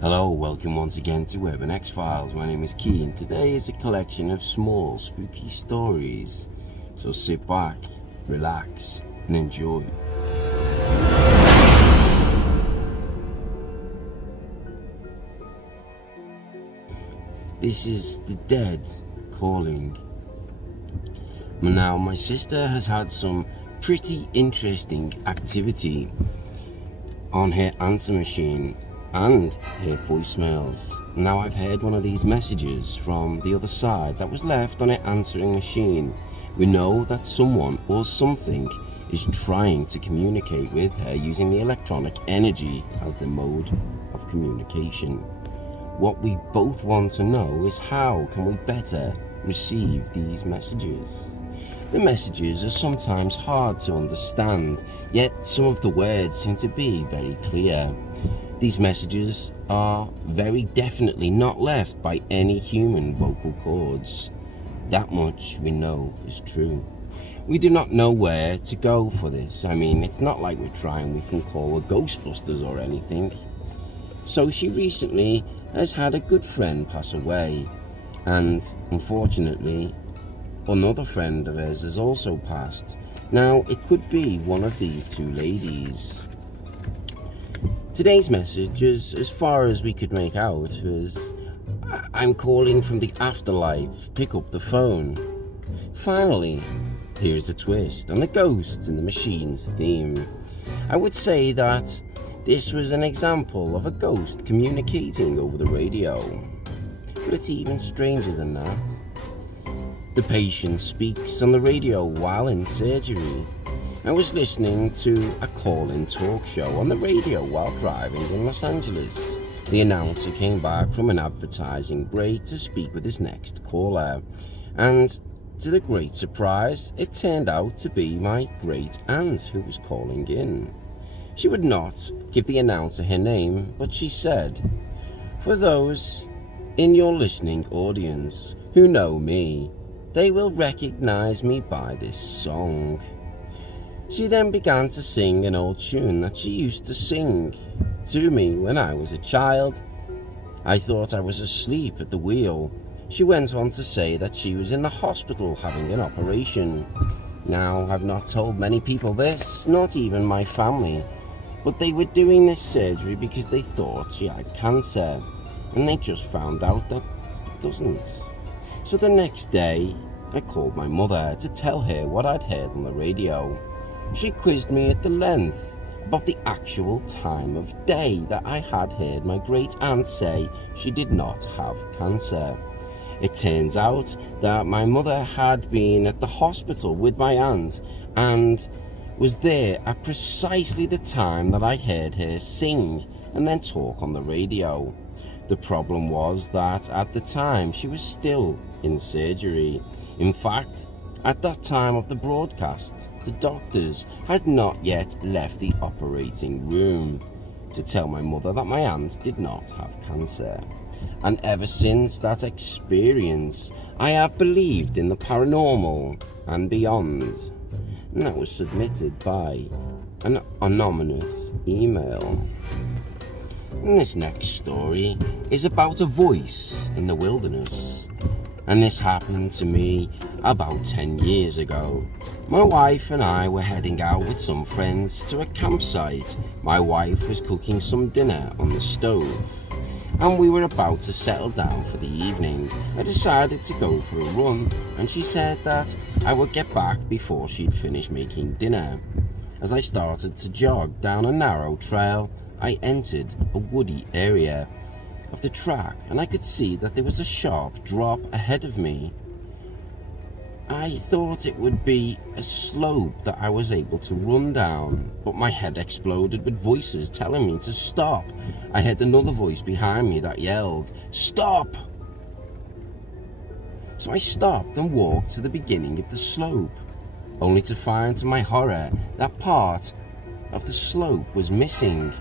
Hello, welcome once again to Urban X-Files. My name is Key and today is a collection of small, spooky stories. So sit back, relax and enjoy. This is the dead calling. Now, my sister has had some pretty interesting activity on her answer machine and her voicemails. Now, I've heard one of these messages from the other side that was left on her answering machine. We know that someone or something is trying to communicate with her using the electronic energy as the mode of communication. What we both want to know is how can we better receive these messages? The messages are sometimes hard to understand, yet some of the words seem to be very clear. These messages are very definitely not left by any human vocal cords. That much we know is true. We do not know where to go for this. I mean, it's not like we can call the Ghostbusters or anything. So she recently has had a good friend pass away, and unfortunately another friend of hers has also passed. Now, it could be one of these two ladies. Today's message, as far as we could make out, was, "I'm calling from the afterlife, pick up the phone." Finally, here's a twist on the ghosts in the machine's theme. I would say that this was an example of a ghost communicating over the radio. But it's even stranger than that. The patient speaks on the radio while in surgery. I was listening to a call-in talk show on the radio while driving in Los Angeles. The announcer came back from an advertising break to speak with his next caller, and to the great surprise, it turned out to be my great aunt who was calling in. She would not give the announcer her name, but she said, "For those in your listening audience who know me, they will recognize me by this song." She then began to sing an old tune that she used to sing to me when I was a child. I thought I was asleep at the wheel. She went on to say that she was in the hospital having an operation. Now, I've not told many people this, not even my family, but they were doing this surgery because they thought she had cancer, and they just found out that it doesn't. So the next day, I called my mother to tell her what I'd heard on the radio. She quizzed me at the length about the actual time of day that I had heard my great aunt say she did not have cancer. It turns out that my mother had been at the hospital with my aunt and was there at precisely the time that I heard her sing and then talk on the radio. The problem was that at the time she was still in surgery. In fact, at that time of the broadcast, the doctors had not yet left the operating room to tell my mother that my aunt did not have cancer. And ever since that experience, I have believed in the paranormal and beyond. And that was submitted by an anonymous email. And this next story is about a voice in the wilderness. And this happened to me about 10 years ago. My wife and I were heading out with some friends to a campsite. My wife was cooking some dinner on the stove, and we were about to settle down for the evening. I decided to go for a run, and she said that I would get back before she'd finish making dinner. As I started to jog down a narrow trail, I entered a woody area of the track, and I could see that there was a sharp drop ahead of me. I thought it would be a slope that I was able to run down, but my head exploded with voices telling me to stop. I heard another voice behind me that yelled, "Stop!" So I stopped and walked to the beginning of the slope, only to find to my horror that part of the slope was missing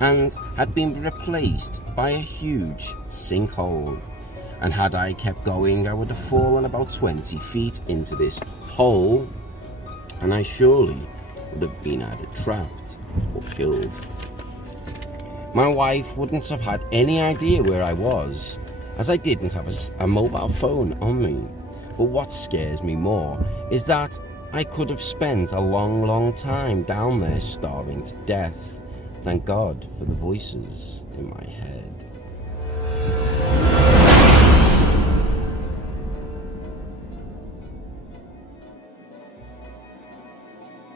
and had been replaced by a huge sinkhole. And had I kept going, I would have fallen about 20 feet into this hole, and I surely would have been either trapped or killed. My wife wouldn't have had any idea where I was, as I didn't have a mobile phone on me. But what scares me more is that I could have spent a long time down there starving to death. Thank God for the voices in my head.